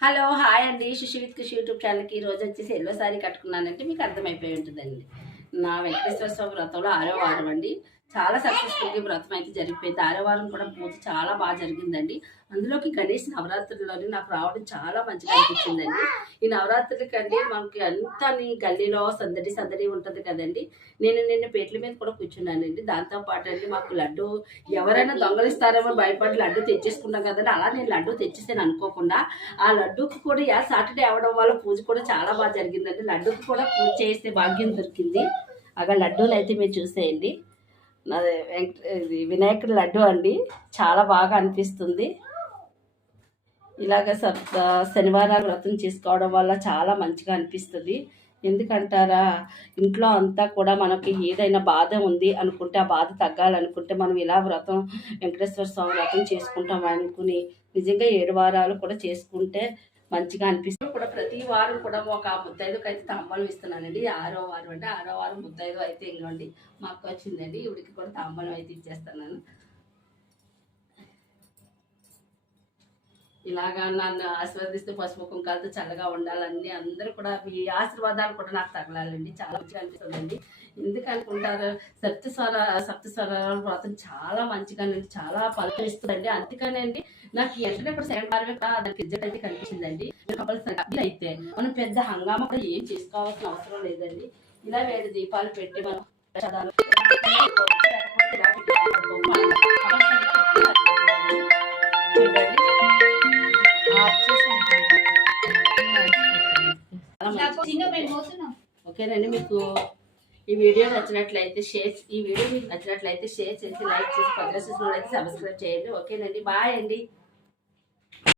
Hello hi అండి. Sushee with Khushi YouTube ఛానల్కి ఈరోజు వచ్చేసి ఎల్లో సారీ కట్టుకున్నానంటే మీకు అర్థమైపోయి ఉంటుందండి. నా వెంకటేశ్వర స్వామి వ్రతంలో 6వ వారం అండి. చాలా సక్సెస్ఫుల్గా వ్రతం అయితే జరిగిపోయింది. 6వ వారం కూడా పూజ చాలా బాగా జరిగిందండి. అందులోకి గణేష్ నవరాత్రుల్లోని నాకు రావడం చాలా మంచిగా అనిపించిందండి. ఈ నవరాత్రులకండి మనకి అంతా గల్లీలో సందడి సందడి ఉంటుంది కదండి. నిన్న పేట్ల మీద కూడా కూర్చున్నానండి. దాంతోపాటు అండి మాకు లడ్డు ఎవరైనా దొంగలిస్తారేమో భయపడి లడ్డు తెచ్చేసుకున్నాం కదండి. అలా నేను లడ్డు తెచ్చేసాను అనుకోకుండా. ఆ లడ్డూకి కూడా సాటర్డే అవడం వల్ల పూజ కూడా చాలా బాగా జరిగిందండి. లడ్డూకి కూడా పూజ చేస్తే భాగ్యం దొరికింది. అక్కడ లడ్డూలు అయితే మీరు చూసేయండి. ఇది వినాయకుడి లడ్డు అండి. చాలా బాగా అనిపిస్తుంది. ఇలాగ శనివారాలు వ్రతం చేసుకోవడం వల్ల చాలా మంచిగా అనిపిస్తుంది. ఎందుకంటారా, ఇంట్లో అంతా కూడా మనకి ఏదైనా బాధ ఉంది అనుకుంటే ఆ బాధ తగ్గాలనుకుంటే మనం ఇలా వ్రతం వెంకటేశ్వర స్వామి వ్రతం చేసుకుంటాం అనుకుని నిజంగా 7 వారాలు కూడా చేసుకుంటే మంచిగా అనిపిస్తుంది. కూడా ప్రతి వారం కూడా ఒక ముత్తైదుకి అయితే తాంబూలం ఇస్తున్నానండి. 6వ వారం అంటే 6వ వారం ముత్తైదు అయితే ఇంకోండి మా అక్క వచ్చిందండి. ఇవిడికి కూడా తాంబూలం అయితే ఇచ్చేస్తున్నాను. ఇలాగా నన్ను ఆశీర్వదిస్తూ పసుపు కుంకాలతో చల్లగా ఉండాలని అందరూ కూడా మీ ఆశీర్వాదాలు కూడా నాకు తగలాలండి. చాలా మంచిగా అనిపిస్తుందండి. ఎందుకు అనుకుంటారు, సప్తస్వరాల వ్రతం చాలా మంచిగా చాలా పలకరిస్తుందండి. అందుకనండి నాకు వెంటనే కూడా సెకండ్ వారమే దానికి రిజల్ట్ అయితే కనిపించిందండి. కంపల్సరీ అయితే మనం పెద్ద హంగామా కూడా ఏం చేసుకోవాల్సిన అవసరం లేదండి. ఇలా 7 దీపాలు పెట్టి మనం ప్రసాదాలు చూడండి. ఓకేనండి. మీకు ఈ వీడియో నచ్చినట్లయితే షేర్ చేసి లైక్ చేసి కొత్తగా చూసిన వాళ్ళైతే సబ్స్క్రైబ్ చేయండి. ఓకేనండి. బాయ్ అండి.